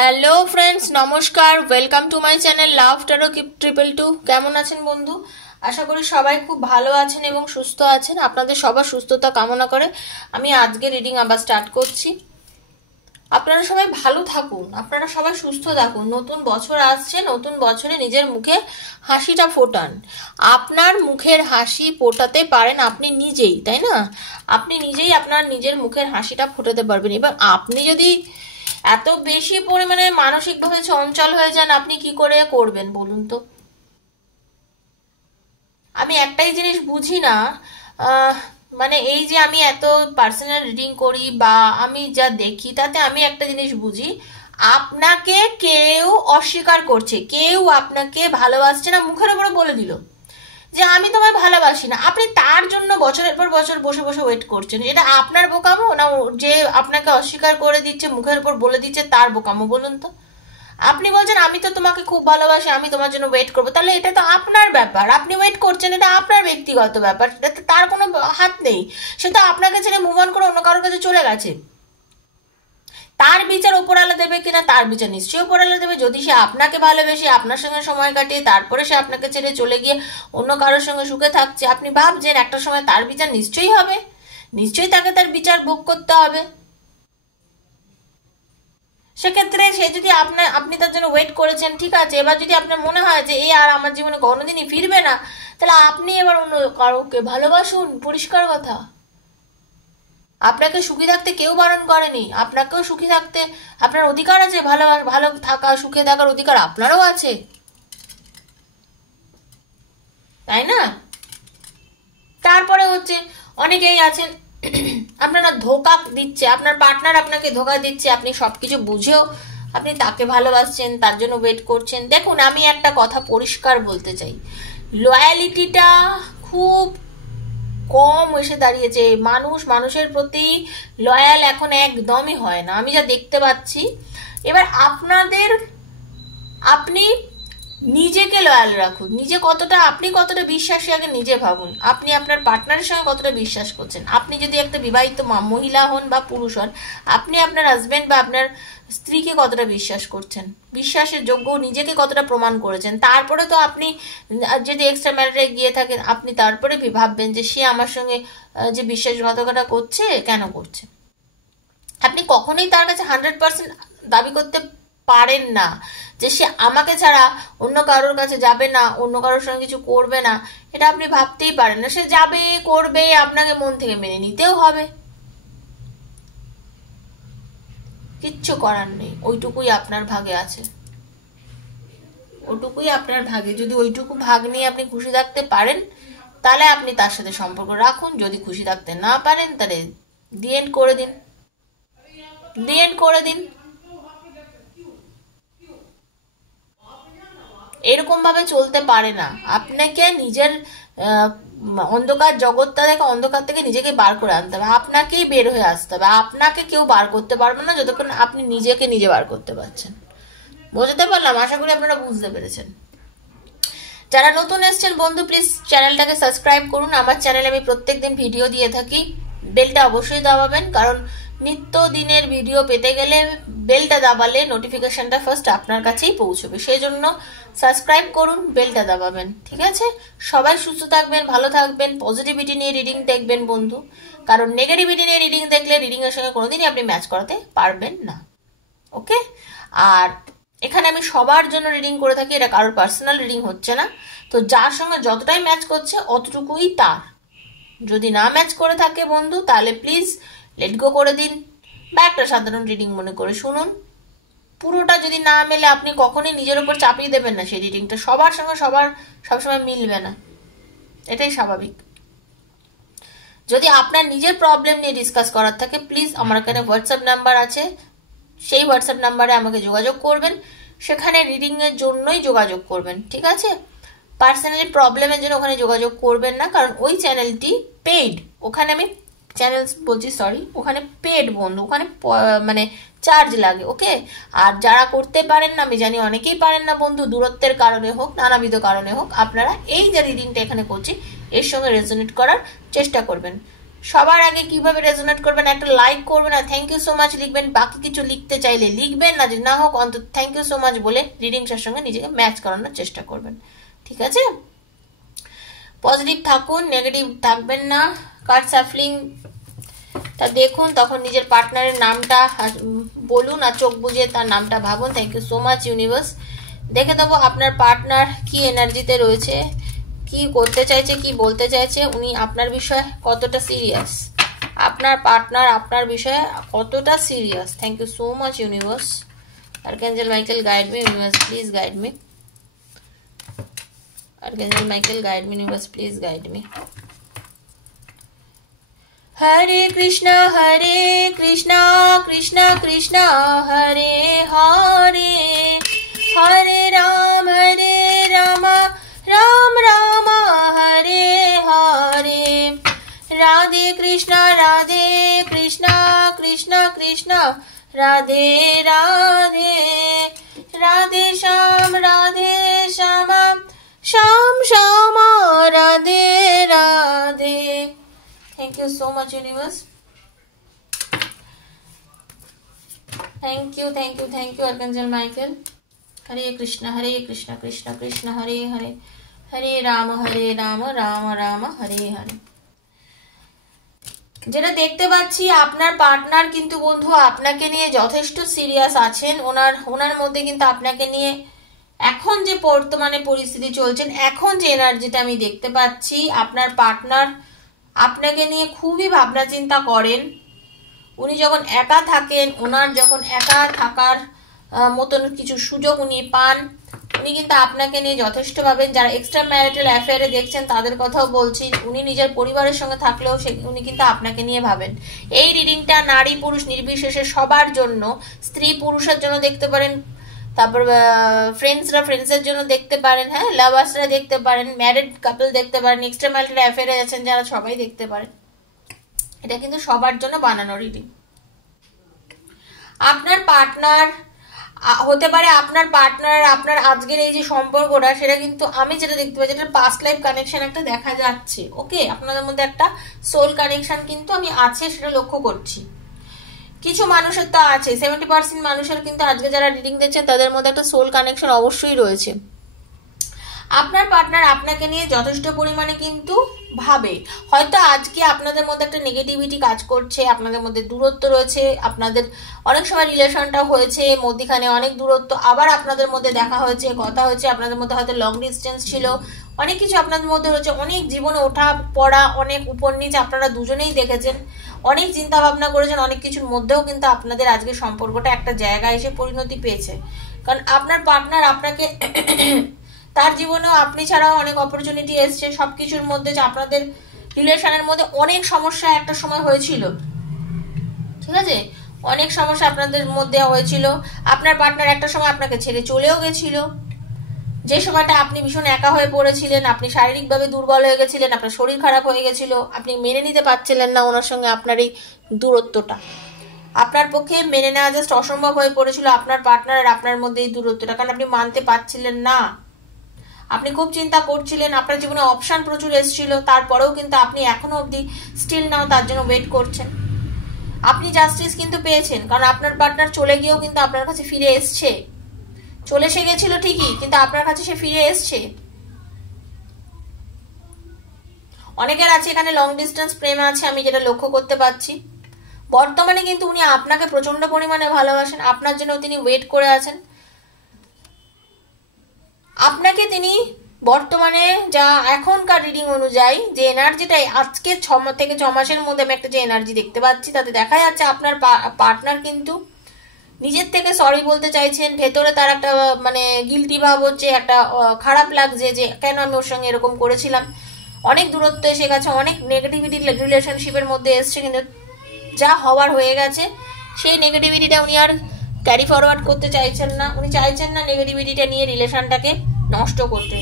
Hello friends, নমস্কার। Welcome to my channel love tarot triple two. কেমন আছেন বন্ধু? আশা করি সবাই খুব ভালো আছেন এবং সুস্থ আছেন। আপনাদের সবার সুস্থতা কামনা করে আমি আজকে রিডিং আবার স্টার্ট করছি। আপনারা সবাই ভালো থাকুন, আপনারা সবাই সুস্থ থাকুন। নতুন বছর আসছে, নতুন বছরে নিজের মুখে হাসিটা ফোটান। আপনার মুখের হাসি ফোটাতে পারেন আপনি নিজেই, তাই না? আপনি নিজেই আপনার নিজের মুখের হাসিটা ফোটাতে পারবেন। এবার আপনি যদি এত বেশি পরিমাণে মানসিকভাবে চঞ্চল হয়ে যান, আপনি কি করে করবেন বলুন তো? আমি একটাই জিনিস বুঝি না, মানে এই যে আমি এত পার্সোনাল রিডিং করি বা আমি যা দেখি, তাতে আমি একটা জিনিস বুঝি, আপনাকে কেউ অস্বীকার করছে, কেউ আপনাকে ভালোবাসছে না। মুখের উপরে বলে দিল যে আমি তোমায় ভালোবাসি না, আপনি তার জন্য বছরের পর বছর বসে বসে ওয়েট করছেন। এটা আপনার বোকামো না যে আপনাকে অস্বীকার করে দিচ্ছে, মুখের উপর বলে দিচ্ছে, তার বোকামো বলুন তো? আপনি বলছেন আমি তো তোমাকে খুব ভালোবাসি, আমি তোমার জন্য ওয়েট করবো, তাহলে এটা তো আপনার ব্যাপার, আপনি ওয়েট করছেন, এটা আপনার ব্যক্তিগত ব্যাপার, এটাতে তার কোনো হাত নেই। সে তো আপনাকে ছেড়ে মুভ অন করে অন্য কারোর কাছে চলে গেছে। তার বিচার ওপরালা দেবে কিনা, তার বিচার নিশ্চয়ই ওপরালা দেবে। যদি সে আপনাকে ভালোবেসে আপনার সঙ্গে সময় কাটিয়ে তারপরে সে আপনাকে ছেড়ে চলে গিয়ে অন্য কারোর সঙ্গে সুখে থাকছে, আপনি ভাবছেন একটা সময় তার বিচার নিশ্চয়ই হবে, নিশ্চয়ই তাকে তার বিচার ভোগ করতে হবে। সেক্ষেত্রে সে যদি আপনি তার জন্য ওয়েট করেছেন, ঠিক আছে, এবার যদি আপনার মনে হয় যে এই আর আমার জীবনে কোনোদিনই ফিরবে না, তাহলে আপনি এবার অন্য কারোকে ভালোবাসুন। পরিষ্কার কথা, আপনাকে সুখী থাকতে কেউ বারণ করেনি, আপনাকেও সুখী থাকতে আপনার অধিকার আছে। ভালো ভালো থাকা, সুখে থাকার অধিকার আপনারও আছে, তাই না? তারপরে হচ্ছে অনেকেই আছেন আপনারা ধোকা দিচ্ছে, আপনার পার্টনার আপনাকে ধোকা দিচ্ছে, আপনি সবকিছু বুঝেও আপনি তাকে ভালোবাসছেন, তার জন্য ওয়েট করছেন। দেখুন, আমি একটা কথা পরিষ্কার বলতে চাই, লয়ালিটিটা খুব কম এসে দাঁড়িয়েছে। মানুষের প্রতি লয়াল এখন একদমই হয় না, আমি যা দেখতে পাচ্ছি। এবার আপনি নিজেকে লয়াল রাখুন, আপনি কতটা বিশ্বাসী আগে নিজে ভাবুন। আপনি আপনার পার্টনারের সঙ্গে কতটা বিশ্বাস করছেন। আপনি যদি একটা বিবাহিত মহিলা হন বা পুরুষ হন, আপনি আপনার হাজবেন্ড বা আপনার স্ত্রীকে কতটা বিশ্বাস করছেন, বিশ্বাসের যোগ্য নিজেকে কতটা প্রমাণ করেছেন। তারপরে তো আপনি যদি এক্সট্রা ম্যারিটে গিয়ে থাকেন, আপনি তারপরে ভাববেন যে সে আমার সঙ্গে যে বিশ্বাসঘাতকতা করছে, কেন করছে। আপনি কখনোই তার কাছে 100% দাবি করতে পারেন না যে সে আমাকে ছাড়া অন্য কারোর কাছে যাবে না, অন্য কারোর সঙ্গে কিছু করবে না। এটা আপনি ভাবতেই পারেন না। সে যাবে, করবে, আপনাকে মন থেকে মেনে নিতেও হবে, কিচ্ছু করার নেই। ওইটুকুই আপনার ভাগে আছে, ওইটুকুই আপনার ভাগে। যদি ওইটুকু ভাগ নিয়ে আপনি খুশি থাকতে পারেন, তাহলে আপনি তার সাথে সম্পর্ক রাখুন। যদি খুশি থাকতে না পারেন, তাহলে দি এন্ড করে দিন, দি এন্ড করে দিন। এরকম ভাবে চলতে পারে না। আপনাকে নিজের অন্ধকার জগৎটা থেকে, অন্ধকার থেকে নিজেকে বার করে আনতে হবে, আপনাকেই বের হয়ে আসতে হবে। আপনাকে কেউ বার করতে পারবে না যতক্ষণ আপনি নিজেকে নিজে বার করতে পারছেন। বুঝতে পারলাম? আশা করি আপনারা বুঝতে পেরেছেন। যারা নতুন এসছেন বন্ধু, প্লিজ চ্যানেলটাকে সাবস্ক্রাইব করুন। আমার চ্যানেলে আমি প্রত্যেকদিন ভিডিও দিয়ে থাকি। বেলটা অবশ্যই দাবাবেন, কারণ নিত্য দিনের ভিডিও পেতে গেলে বেলটা দাবালে নোটিফিকেশনটা ফার্স্ট আপনার কাছেই পৌঁছবে। সেই জন্য সাবস্ক্রাইব করুন, বেলটা দাবাবেন, ঠিক আছে? সবাই সুস্থ থাকবেন, ভালো থাকবেন, পজিটিভিটি নিয়ে রিডিং দেখবেন বন্ধু, কারণ নেগেটিভিটি নিয়ে রিডিং দেখলে রিডিং এর সঙ্গে কোনোদিনই আপনি ম্যাচ করাতে পারবেন না। ওকে? আর এখানে আমি সবার জন্য রিডিং করে থাকি, এটা কারোর পার্সোনাল রিডিং হচ্ছে না। তো যার সঙ্গে যতটাই ম্যাচ করছে অতটুকুই তার। যদি না ম্যাচ করে থাকে বন্ধু, তাহলে প্লিজ লেট গো করে দিন বা একটা সাধারণ রিডিং মনে করে শুনুন। পুরোটা যদি না মেলে, আপনি কখনোই নিজের উপর চাপিয়ে দেবেন না সেই রিডিংটা। সবার সঙ্গে সবার সবসময় মিলবে না, এটাই স্বাভাবিক। যদি আপনার নিজের প্রবলেম নিয়ে ডিসকাস করার থাকে, প্লিজ আমার এখানে হোয়াটসঅ্যাপ নাম্বার আছে, সেই হোয়াটসঅ্যাপ নাম্বারে আমাকে যোগাযোগ করবেন। সেখানে রিডিং এর জন্যই যোগাযোগ করবেন, ঠিক আছে? পার্সোনালি প্রবলেমের জন্য ওখানে যোগাযোগ করবেন না, কারণ ওই চ্যানেলটি পেইড। ওখানে আমি চ্যানেল বলছি, সরি, ওখানে পেড বন্ধু, ওখানে মানে চার্জ লাগে। ওকে? আর যারা করতে পারেন না, আমি জানি অনেকেই পারেন না বন্ধু, দূরত্বের কারণে হোক, নানাবিধ কারণে হোক, আপনারা এই যে রিডিংটা এখানে করছি এর সঙ্গে রেজোনেট করার চেষ্টা করবেন। সবার আগে কিভাবে রেজোনেট করবেন, একটা লাইক করবেন আর থ্যাংক ইউ সো মাচ লিখবেন। বাকি কিছু লিখতে চাইলে লিখবেন না, যে না হোক অন্তত থ্যাংক ইউ সো মাচ বলে রিডিংসের সঙ্গে নিজেকে ম্যাচ করানোর চেষ্টা করবেন, ঠিক আছে? পজিটিভ থাকুন, নেগেটিভ থাকবেন না। কার্ড সাফলিং তা দেখুন, তখন নিজের পার্টনারের নামটা বলুন আর চোখ বুঝে তার নামটা ভাবুন। Thank you so much universe. দেখে দেবো আপনার পার্টনার কি এনার্জিতে রয়েছে, কি করতে চাইছে, কি বলতে চাইছে, উনি আপনার বিষয়ে কতটা সিরিয়াস, আপনার পার্টনার আপনার বিষয়ে কতটা সিরিয়াস। Thank you so much universe. Archangel Michael guide me, universe please guide me. Archangel Michael guide me, universe please guide me. Hare Krishna Krishna Krishna Hare Hare, Hare Ram Ram Ram Hare Hare, Radhe Krishna Krishna Krishna Radhe Radhe, Radhe Shyam Shyam Shyam Radhe Radhe. Thank you so much universe. Thank you Archangel Michael. Hare Krishna Krishna Krishna Hare Hare, Hare Rama Rama Rama Hare Hare। যেটা দেখতে পাচ্ছি আপনার partner কিন্তু বন্ধু আপনাকে নিয়ে যথেষ্ট serious আছেন। ওনার মধ্যে কিন্তু আপনাকে নিয়ে এখন যে বর্তমানে পরিস্থিতি চলছেন, এখন যে এনার্জিটা আমি দেখতে পাচ্ছি, আপনার পার্টনার আপনাকে নিয়ে খুবই ভাবনা চিন্তা করেন। উনি যখন একা থাকেন, ওনার যখন একা থাকার মতন কিছু সুযোগ উনি পান, উনি কিন্তু আপনাকে নিয়ে যথেষ্ট ভাবেন। যারা এক্সট্রা ম্যারিটাল অ্যাফেয়ারে দেখছেন তাদের কথাও বলছি, উনি নিজের পরিবারের সঙ্গে থাকলেও উনি কিন্তু আপনাকে নিয়ে ভাবেন। এই রিডিংটা নারী পুরুষ নির্বিশেষে সবার জন্য, স্ত্রী পুরুষের জন্য দেখতে পারেন, তারপর ফ্রেন্ডসের জন্য দেখতে পারেন, হ্যাঁ, লাভার্সরা দেখতে পারেন, ম্যারিড কাপল দেখতে পারেন, এক্সট্রা ম্যারিটাল অ্যাফেয়ারে আছেন যারা, সবাই দেখতে পারেন। এটা কিন্তু সবার জন্য বানানো রিডিং। আপনার পার্টনার হতে পারে, আপনার পার্টনার আপনার আজকের এই যে সম্পর্কটা, সেটা কিন্তু আমি যেটা দেখতে পাচ্ছি, এটা পাস্ট লাইফ কানেকশন একটা দেখা যাচ্ছে। ওকে, আপনাদের মধ্যে একটা সোল কানেকশন কিন্তু আমি আছে, সেটা লক্ষ্য করছি। কিছু মানুষের তো আছে, 70% মানুষের কিন্তু আজকে যারা রিডিং দিচ্ছেন তাদের মধ্যে একটা সোল কানেকশন অবশ্যই রয়েছে। আপনার পার্টনার আপনাকে নিয়ে যথেষ্ট পরিমাণে কিন্তু ভাবে। হয়তো আজকে আপনাদের মধ্যে একটা নেগেটিভিটি কাজ করছে, আপনাদের মধ্যে দূরত্ব রয়েছে, আপনাদের অনেক সময় রিলেশনটা হয়েছে, মধ্যখানে অনেক দূরত্ব, আবার আপনাদের মধ্যে দেখা হয়েছে, কথা হয়েছে, আপনাদের মধ্যে হয়তো লং ডিস্টেন্স ছিল, অনেক কিছু আপনাদের মধ্যে হয়েছে, অনেক জীবনে ওঠা পড়া, অনেক উপর নিচে আপনারা দুজনেই দেখেছেন, অনেক চিন্তা ভাবনা করেছেন, অনেক কিছুর মধ্যেও কিন্তু আপনাদের আজকে সম্পর্কটা একটা জায়গায় এসে পরিণতি পেয়েছে। কারণ আপনার পার্টনার আপনাকে তার জীবনেও আপনি ছাড়াও অনেক অপরচুনিটি এসছে, সবকিছুর মধ্যে যে আপনাদের রিলেশনের মধ্যে অনেক সমস্যা একটা সময় হয়েছিল, ঠিক আছে, অনেক সমস্যা আপনাদের মধ্যে হয়েছিল। আপনার পার্টনার একটা সময় আপনাকে ছেড়ে চলেও গেছিল, যে সময়টা আপনি ভীষণ একা হয়ে পড়েছিলেন, আপনি শারীরিকভাবে দুর্বল হয়ে গেছিলেন, আপনার শরীর খারাপ হয়ে গেছিল, আপনি মেনে নিতে পারছিলেন না ওনার সঙ্গে আপনার এই দূরত্বটা, আপনার পক্ষে মেনে নেওয়া জাস্ট অসম্ভব হয়ে পড়েছিল আপনার পার্টনার আর আপনার মধ্যে এই দূরত্বটা, কারণ আপনি মানতে পারছিলেন না, আপনি খুব চিন্তা করছিলেন, আপনার জীবনে অপশন প্রচুর এসেছিল, তারপরেও কিন্তু আপনি এখনো অবধি স্টিল নাও তার জন্য ওয়েট করছেন। আপনি জাস্টিস কিন্তু পেয়েছেন, কারণ আপনার পার্টনার চলে গিয়েও কিন্তু আপনার কাছে ফিরে এসছে, চলে এসে গেছিল ঠিকই, কিন্তু আপনার কাছে সে ফিরে এসছে। অনেকের আছে এখানে লং ডিস্টেন্স প্রেম আছে, আমি যেটা লক্ষ্য করতে পারছি। বর্তমানে কিন্তু উনি আপনাকে প্রচন্ড পরিমাণে ভালোবাসেন, আপনার জন্য তিনি ওয়েট করে আছেন, আপনাকে তিনি বর্তমানে যা এখনকার রিডিং অনুযায়ী যে এনার্জিটাই আজকে 6 থেকে 6 মাসের মধ্যে আমি একটা যে এনার্জি দেখতে পাচ্ছি, তাতে দেখা যাচ্ছে আপনার পার্টনার কিন্তু নিজের থেকে সরি বলতে চাইছেন। ভেতরে তার একটা মানে গিলটি ভাব হচ্ছে, একটা খারাপ লাগছে যে কেন আমি ওর সঙ্গে এরকম করেছিলাম। অনেক দূরত্ব এসে গেছে, অনেক নেগেটিভিটি রিলেশনশিপের মধ্যে এসছে, কিন্তু যা হওয়ার হয়ে গেছে, সেই নেগেটিভিটিটা উনি আর ক্যারি ফরওয়ার্ড করতে চাইছেন না, উনি চাইছেন না নেগেটিভিটিটা নিয়ে রিলেশনটাকে নষ্ট করতে।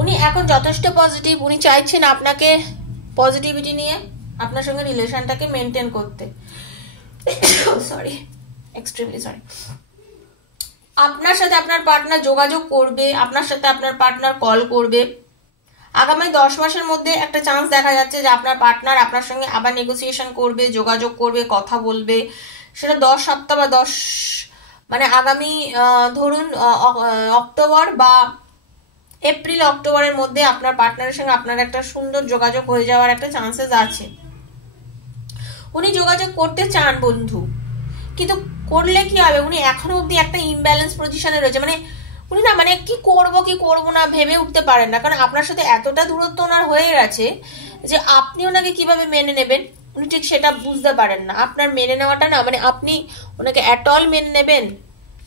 উনি এখন যথেষ্ট পজিটিভ, উনি চাইছেন আপনাকে পজিটিভিটি নিয়ে আপনার সঙ্গে রিলেশনটাকে মেনটেন করতে। Sorry, extremely sorry. আপনার সাথে আপনার পার্টনার যোগাযোগ করবে, আপনার সাথে আপনার পার্টনার কল করবে, আগামী 10 মাসের মধ্যে একটা চান্স দেখা যাচ্ছে যে আপনার পার্টনার আপনার সঙ্গে আবার নেগোসিয়েশন করবে, যোগাযোগ করবে, কথা বলবে। সেটা 10 সপ্তাহ বা 10 মানে আগামী ধরুন অক্টোবর বা এপ্রিল অক্টোবরের মধ্যে আপনার পার্টনারের সঙ্গে আপনার একটা সুন্দর যোগাযোগ হয়ে যাওয়ার একটা চান্সেস আছে। উনি যোগাযোগ করতে চান বন্ধু, কিন্তু করলে কি হবে, উনি এখনো অব্দি একটা ইমব্যালেন্স পজিশনে রয়েছে। মানে উনি না মানে কি করব না ভেবে উঠতে পারেন না, কারণ আপনার সাথে এতটা দূরত্ব ওনার হয়ে গেছে যে আপনি ওনাকে কিভাবে মেনে নেবেন উনি ঠিক সেটা বুঝতে পারেন না। আপনার মেনে নেওয়াটা না মানে আপনি ওনাকে অ্যাট অল মেনে নেবেন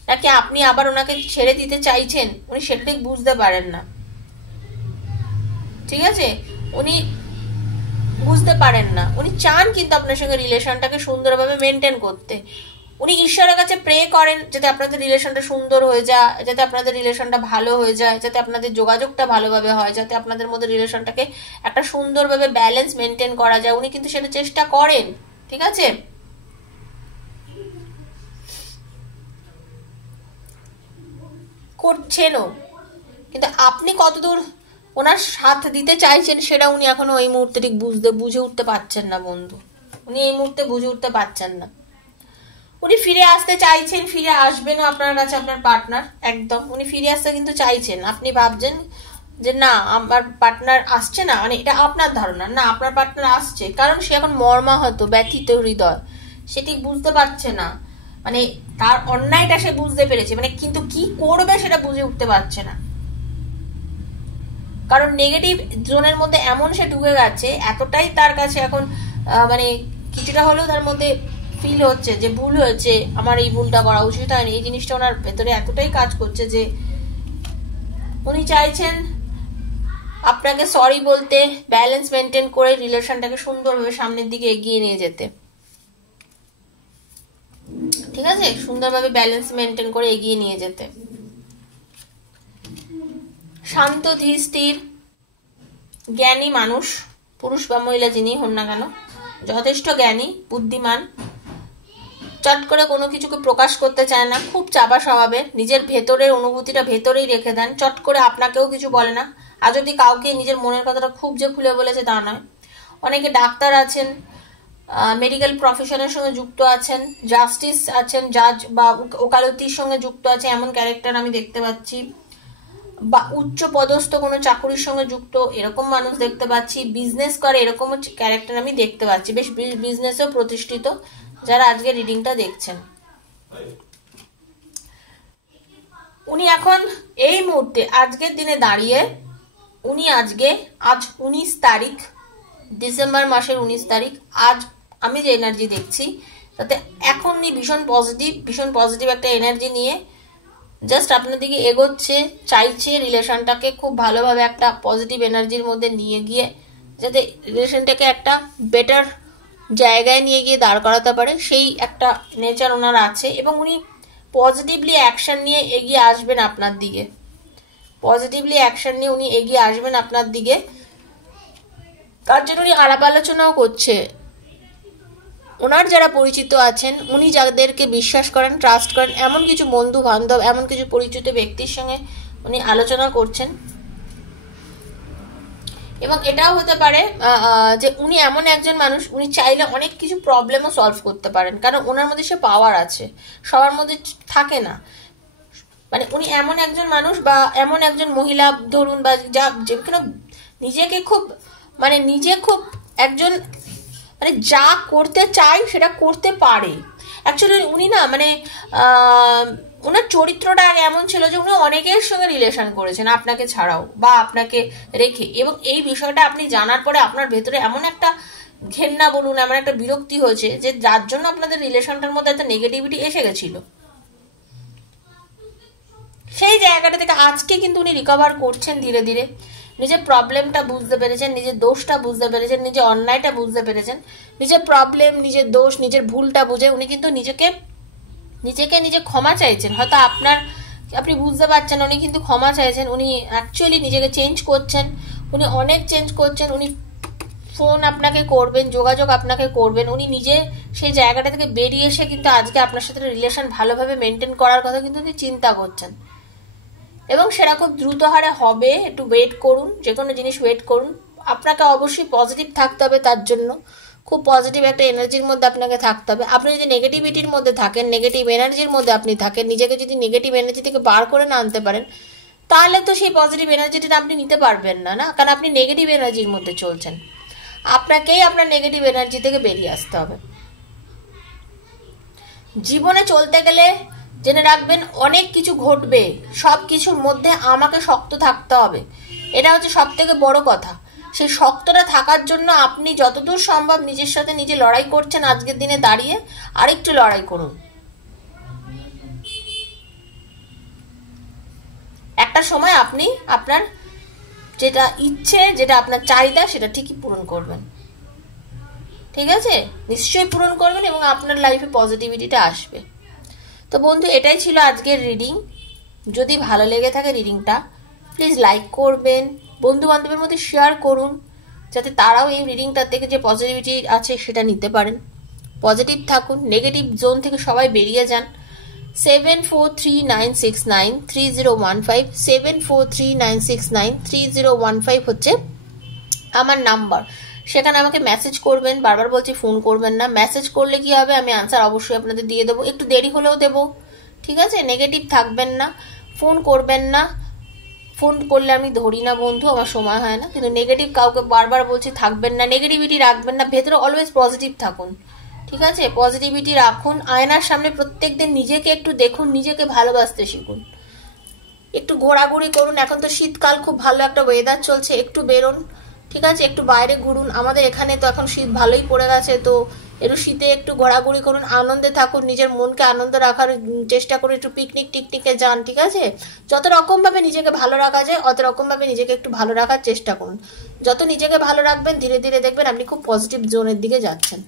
নাকি আপনি আবার ওনাকে ছেড়ে দিতে চাইছেন উনি সেটা ঠিক বুঝতে পারেন না। ঠিক আছে, উনি বুঝতে পারেন না, উনি চান কিন্তু আপনার সঙ্গে রিলেশনটাকে সুন্দরভাবে মেনটেন করতে। উনি ঈশ্বরের কাছে প্রে করেন যাতে আপনাদের রিলেশনটা সুন্দর হয়ে যায়, যাতে আপনাদের রিলেশনটা ভালো হয়ে যায়, যাতে আপনাদের যোগাযোগটা ভালোভাবে হয়, যাতে আপনাদের মধ্যে রিলেশনটাকে একটা সুন্দরভাবে ব্যালেন্স মেনটেন করা যায়। উনি কিন্তু সেটা চেষ্টা করেন, ঠিক আছে। করছেনও, কিন্তু আপনি কতদূর ওনার সাথ দিতে চাইছেন সেটা উনি এখনো এই মুহূর্তে ঠিক বুঝে উঠতে পারছেন না বন্ধু। উনি এই মুহূর্তে বুঝে উঠতে পারছেন না। উনি ফিরে আসতে চাইছেন, ফিরে আসবেনও আপনার কাছে আপনার পার্টনার, একদম উনি ফিরে আসতে কিন্তু চাইছেন। আপনি ভাবছেন যে না আমার পার্টনার আসছে না, মানে এটা আপনার ধারণা, না আপনার পার্টনার আসছে, কারণ সে এখন মর্মাহত ব্যথিত হৃদয়, সে ঠিক বুঝতে পারছে না, মানে তার অন্যায়টা সে বুঝতে পেরেছে, মানে কিন্তু কি করবে সেটা বুঝে উঠতে পারছে না। কারণ নেগেটিভ জোনের মধ্যে এমন সে ঢুকে গেছে, এতটাই তার কাছে এখন মানে কিছুটা হলেও তার মধ্যে ফিল হচ্ছে যে ভুল হয়েছে, আমার এই ভুলটা করা উচিত হয়নি, এই জিনিসটা ওনার ভেতরে এতটাই কাজ করছে যে উনি চাইছেন আপনাকে সরি বলতে, ব্যালেন্স মেনটেন করে রিলেশনটাকে সুন্দরভাবে সামনের দিকে এগিয়ে নিয়ে যেতে। ঠিক আছে, সুন্দরভাবে ব্যালেন্স মেনটেন করে এগিয়ে নিয়ে যেতে। শান্ত ধীর স্থির জ্ঞানী মানুষ, পুরুষ বা মহিলা যিনি হন না কেন, যথেষ্ট জ্ঞানী বুদ্ধিমান, চট করে কোনো কিছুকে প্রকাশ করতে চায় না, খুব চাপা স্বভাবের, নিজের ভেতরের অনুভূতিটা ভেতরেই রেখে দেন, চট করে আপনাকেও কিছু বলে না। আর যদি কাউকে নিজের মনের কথাটা খুব যে খুলে বলেছে তা নয়। অনেকে ডাক্তার আছেন, মেডিকেল প্রফেশনের সঙ্গে যুক্ত আছেন, জাস্টিস আছেন, জাজ বা ওকালতির সঙ্গে যুক্ত আছে, এমন ক্যারেক্টার আমি দেখতে পাচ্ছি, বা উচ্চ পদস্থ কোনো চাকুরির সঙ্গে যুক্ত এরকম মানুষ দেখতে পাচ্ছি, বিজনেস করে এরকম ক্যারেক্টার আমি দেখতে পাচ্ছি, বেশ বিজনেসেও প্রতিষ্ঠিত যারা আজকে রিডিংটা দেখছেন। উনি এখন এই মুহূর্তে আজকের দিনে দাঁড়িয়ে উনি আজ 19 তারিখ ডিসেম্বর মাসের 19 তারিখ, আজ আমি যে এনার্জি দেখছি তাতে এখনই ভীষণ পজিটিভ একটা এনার্জি নিয়ে জাস্ট আপনার দিকে এগোচ্ছে, চাইছে রিলেশনটাকে খুব ভালোভাবে একটা পজিটিভ এনার্জির মধ্যে নিয়ে গিয়ে যাতে রিলেশনটাকে একটা বেটার জায়গায় নিয়ে গিয়ে দাঁড় করাতে পারে, সেই একটা নেচার ওনার আছে। এবং উনি পজিটিভলি অ্যাকশন নিয়ে এগিয়ে আসবেন আপনার দিকে, পজিটিভলি অ্যাকশন নিয়ে উনি এগিয়ে আসবেন আপনার দিকে। তার জন্য উনি আলাপ আলোচনাও করছে, ওনার যারা পরিচিত আছেন, উনি যাদেরকে বিশ্বাস করেন, ট্রাস্ট করেন, এমন কিছু বন্ধু বান্ধব, এমন কিছু পরিচিত ব্যক্তির সঙ্গে উনি আলোচনা করছেন। এবং এটাও হতে পারে যে উনি এমন একজন মানুষ, উনি চাইলে অনেক কিছু প্রবলেমও সলভ করতে পারেন, কারণ ওনার মধ্যে সে পাওয়ার আছে, সবার মধ্যে থাকে না। মানে উনি এমন একজন মানুষ বা এমন একজন মহিলা ধরুন, বা যা যেখানে নিজেকে খুব নিজে খুব একজন যা করতে চায় সেটা করতে পারে। অ্যাকচুয়ালি উনি না ওনার চরিত্রটা আগে এমন ছিল যে উনি অনেকের সঙ্গে রিলেশন করেছেন আপনাকে ছাড়াও বা আপনাকে রেখে, এবং এই বিষয়টা আপনি জানার পরে আপনার ভেতরে এমন একটা ঘেন্না বলুন, এমন একটা বিরক্তি হয়েছে যে যার জন্য আপনাদের রিলেশনটার মধ্যে একটা নেগেটিভিটি এসে গেছিল। সেই জায়গাটা থেকে আজকে কিন্তু উনি রিকভার করছেন ধীরে ধীরে, নিজের প্রবলেমটা বুঝতে পেরেছেন, নিজের দোষটা বুঝতে পেরেছেন, নিজের অন্যায়টা বুঝতে পেরেছেন, নিজের প্রবলেম, নিজের দোষ, নিজের ভুলটা বুঝে উনি কিন্তু নিজে ক্ষমা চাইছেন। হয়তো আপনি বুঝতে পারছেন উনি কিন্তু ক্ষমা চাইছেন, উনি অ্যাকচুয়ালি নিজেকে চেঞ্জ করছেন, উনি অনেক চেঞ্জ করছেন, উনি ফোন আপনাকে করবেন, যোগাযোগ আপনাকে করবেন, উনি নিজে সেই জায়গাটা থেকে বেরিয়ে এসে কিন্তু আজকে আপনার সাথে রিলেশন ভালোভাবে মেনটেন করার কথা কিন্তু উনি চিন্তা করছেন। এবং সেটা খুব দ্রুত হারে হবে। একটু ওয়েট করুন, যে কোনো জিনিস ওয়েট করুন। আপনাকে অবশ্যই পজিটিভ থাকতে হবে, তার জন্য খুব পজিটিভ একটা এনার্জির মধ্যে আপনাকে থাকতে হবে। আপনি যদি নেগেটিভিটির মধ্যে থাকেন, নেগেটিভ এনার্জির মধ্যে আপনি থাকেন, নিজেকে যদি নেগেটিভ এনার্জি থেকে বার করে না আনতে পারেন, তাহলে তো সেই পজিটিভ এনার্জিটা আপনি নিতে পারবেন না, না? কারণ আপনি নেগেটিভ এনার্জির মধ্যে চলছেন। আপনাকেই আপনার নেগেটিভ এনার্জি থেকে বেরিয়ে আসতে হবে। জীবনে চলতে গেলে জেনে রাখবেন অনেক কিছু ঘটবে, সব কিছুর মধ্যে আমাকে শক্ত থাকতে হবে। এটা হচ্ছে সব থেকে বড় কথা। সেই শক্তটা থাকার জন্য আপনি যতদূর সম্ভব নিজের সাথে নিজে লড়াই করছেন আজকের দিনে দাঁড়িয়ে, আরেকটু লড়াই করুন। একটা সময় আপনি আপনার যেটা ইচ্ছে, যেটা আপনার চাহিদা, সেটা ঠিকই পূরণ করবেন। ঠিক আছে? নিশ্চয়ই পূরণ করবেন এবং আপনার লাইফে পজিটিভিটিটা আসবে। তো বন্ধু, এটাই ছিল আজকের রিডিং। যদি ভালো লেগে থাকে রিডিংটা, প্লিজ লাইক করবেন, বন্ধু বান্ধবের মধ্যে শেয়ার করুন, যাতে তারাও এই রিডিংটার থেকে যে পজিটিভিটি আছে সেটা নিতে পারেন। পজিটিভ থাকুন, নেগেটিভ জোন থেকে সবাই বেরিয়ে যান। 7439693015 7439693015 হচ্ছে আমার নাম্বার। সেখানে আমাকে মেসেজ করবেন, বারবার বলছি ফোন করবেন না। মেসেজ করলে কি হবে, আমি আনসার অবশ্যই আপনাদের দিয়ে দেবো, একটু দেরি হলেও দেবো। ঠিক আছে? নেগেটিভ থাকবেন না, ফোন করবেন না। ফোন করলে আমি ধরি না বন্ধু, আমার সময় হয় না। কিন্তু নেগেটিভ কাউকে বারবার বলছি থাকবেন না, নেগেটিভিটি রাখবেন না, ভেতরে অলওয়েজ পজিটিভ থাকুন। ঠিক আছে? পজিটিভিটি রাখুন। আয়নার সামনে প্রত্যেকদিন নিজেকে একটু দেখুন, নিজেকে ভালোবাসতে শিখুন। একটু ঘোরাঘুরি করুন। এখন তো শীতকাল, খুব ভালো একটা ওয়েদার চলছে, একটু বেরোন। ঠিক আছে? একটু বাইরে ঘুরুন। আমাদের এখানে তো এখন শীত ভালোই পড়ে গেছে, তো একটু শীতে একটু ঘোরাঘুরি করুন, আনন্দে থাকুন, নিজের মনকে আনন্দ রাখার চেষ্টা করুন। একটু পিকনিক টিকনিকে যান। ঠিক আছে? যত রকমভাবে নিজেকে ভালো রাখা যায় অত রকমভাবে নিজেকে একটু ভালো রাখার চেষ্টা করুন। যত নিজেকে ভালো রাখবেন, ধীরে ধীরে দেখবেন আপনি খুব পজিটিভ জোনের দিকে যাচ্ছেন।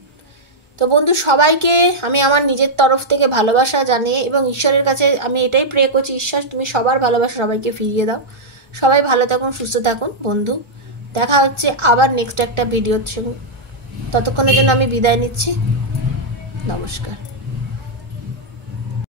তো বন্ধু, সবাইকে আমি আমার নিজের তরফ থেকে ভালোবাসা জানিয়ে এবং ঈশ্বরের কাছে আমি এটাই প্রে করছি, ঈশ্বর তুমি সবার ভালোবাসা সবাইকে ফিরিয়ে দাও। সবাই ভালো থাকুন, সুস্থ থাকুন বন্ধু। দেখা হচ্ছে আবার নেক্সট একটা ভিডিওর সঙ্গে। ততক্ষণের জন্য আমি বিদায় নিচ্ছি। নমস্কার।